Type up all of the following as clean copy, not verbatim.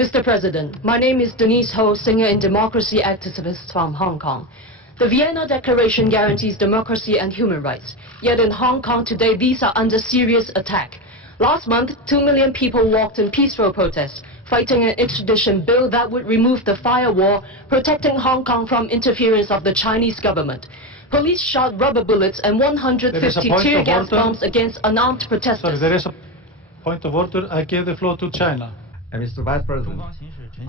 Mr. President, my name is Denise Ho, singer and democracy activist from Hong Kong. The Vienna Declaration guarantees democracy and human rights. Yet in Hong Kong today, these are under serious attack. Last month, 2 million people walked in peaceful protest, fighting an extradition bill that would remove the firewall, protecting Hong Kong from interference of the Chinese government. Police shot rubber bullets and 150 tear gas bombs against unarmed protesters. Sorry, there is a point of order. I give the floor to China. Mr. Vice President,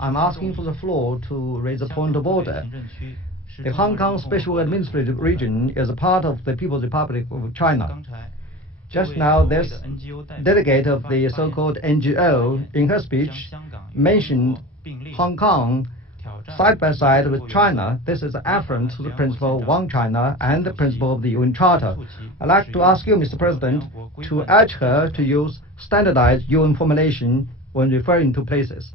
I'm asking for the floor to raise a point of order. The Hong Kong Special Administrative Region is a part of the People's Republic of China. Just now, this delegate of the so-called NGO, in her speech, mentioned Hong Kong side by side with China. This is an affront to the principle of One China and the principle of the UN Charter. I'd like to ask you, Mr. President, to urge her to use standardized UN formulation when referring to places.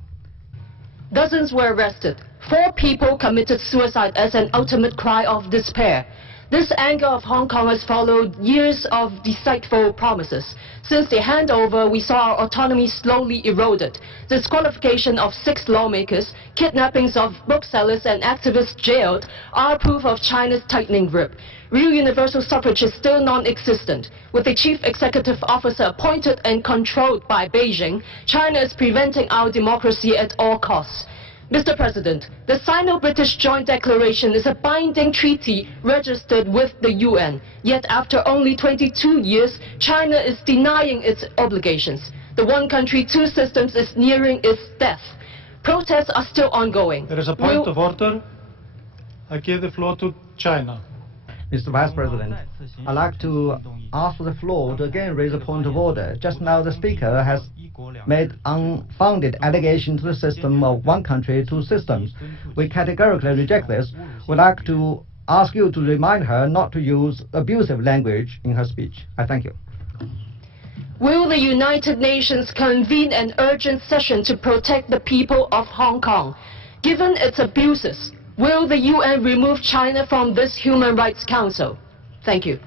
Dozens were arrested. 4 people committed suicide as an ultimate cry of despair. This anger of Hong Kong has followed years of deceitful promises. Since the handover, we saw our autonomy slowly eroded. Disqualification of 6 lawmakers, kidnappings of booksellers and activists jailed are proof of China's tightening grip. Real universal suffrage is still non-existent. With a chief executive officer appointed and controlled by Beijing, China is preventing our democracy at all costs. Mr. President, the Sino-British Joint Declaration is a binding treaty registered with the UN. Yet after only 22 years, China is denying its obligations. The one country, two systems is nearing its death. Protests are still ongoing. There is a point of order. I give the floor to China. Mr. Vice President, I'd like to ask for the floor to again raise a point of order. Just now the Speaker has made unfounded allegations to the system of one country, two systems. We categorically reject this. We'd like to ask you to remind her not to use abusive language in her speech. I thank you. Will the United Nations convene an urgent session to protect the people of Hong Kong? Given its abuses, will the UN remove China from this Human Rights Council? Thank you.